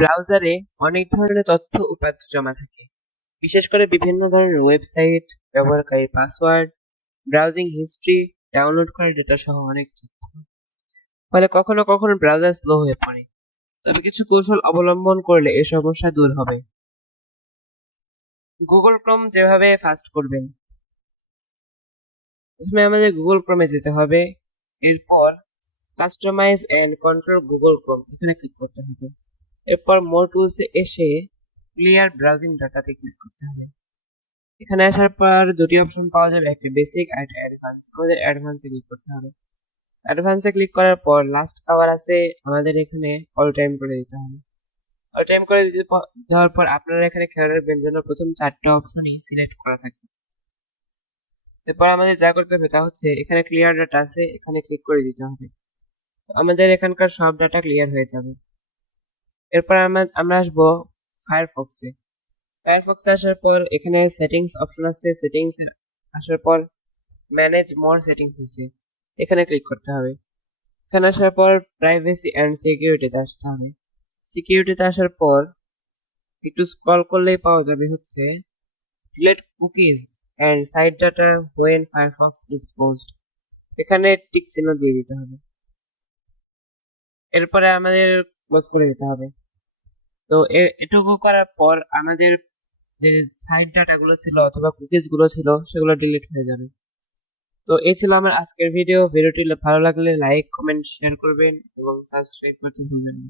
ব্রাউজারে অনেক ধরনের তথ্য উপাত্ত জমা থাকে, বিশেষ করে বিভিন্ন ধরনের ওয়েবসাইট, ব্যবহারকারীর পাসওয়ার্ড, ব্রাউজিং হিস্ট্রি, ডাউনলোড করা ডেটা সহ অনেক তথ্য। ফলে কখনো কখনো ব্রাউজার স্লো হয়ে পড়ে। তবে কিছু কৌশল অবলম্বন করলে এই সমস্যা দূর হবে। গুগল ক্রোম যেভাবে ফাস্ট করবেন, প্রথমে আমাদের গুগল ক্রোমে যেতে হবে। এরপর customise and control Google Chrome এখানে ক্লিক করতে হবে। এরপর মোর টুলসে এসে ক্লিয়ার ব্রাউজিং ডাটাতে ক্লিক করতে হবে। এখানে আসার পর দুটি অপশন পাওয়া যাবে, একটা বেসিক আর একটা অ্যাডভান্স। আমাদের অ্যাডভান্সে ক্লিক করতে হবে। অ্যাডভান্সে ক্লিক করার পর লাস্ট আওয়ার আছে, আমাদের এখানে অল টাইম করে দিতে হবে। অল টাইম করে দেওয়ার পর আপনারা এখানে খেয়াল রাখবেন যেন প্রথম 4টা অপশনই সিলেক্ট করা থাকে। এরপর আমাদের যা করতে হবে তা হচ্ছে এখানে ক্লিয়ার ডাটা আছে, এখানে ক্লিক করে দিতে হবে। আমাদের এখানকার সব ডাটা ক্লিয়ার হয়ে যাবে। এরপর আমরা আসবো ফায়ারফক্সে। ফায়ারফক্সে আসার পর এখানে সেটিংস অপশন আছে, সেটিংস আসার পর ম্যানেজ মোর সেটিংস আছে, এখানে ক্লিক করতে হবে। এখানে আসার পর প্রাইভেসি অ্যান্ড সিকিউরিটিতে আসতে হবে। সিকিউরিটিতে আসার পর একটু স্ক্রল করলেই পাওয়া যাবে হচ্ছে delete cookies and site data when Firefox is closed, এখানে টিক চিহ্ন দিয়ে দিতে হবে। এরপরে আমাদের ক্লোজ করে দিতে হবে। তো এটুকু করার পর আমাদের যে সাইট ডাটাগুলো ছিল অথবা কুকিজ গুলো ছিল সেগুলো ডিলিট হয়ে যাবে। তো এই ছিল আমার আজকের ভিডিওটি ভালো লাগলে লাইক, কমেন্ট, শেয়ার করবেন এবং সাবস্ক্রাইব করতে ভুলবেন না।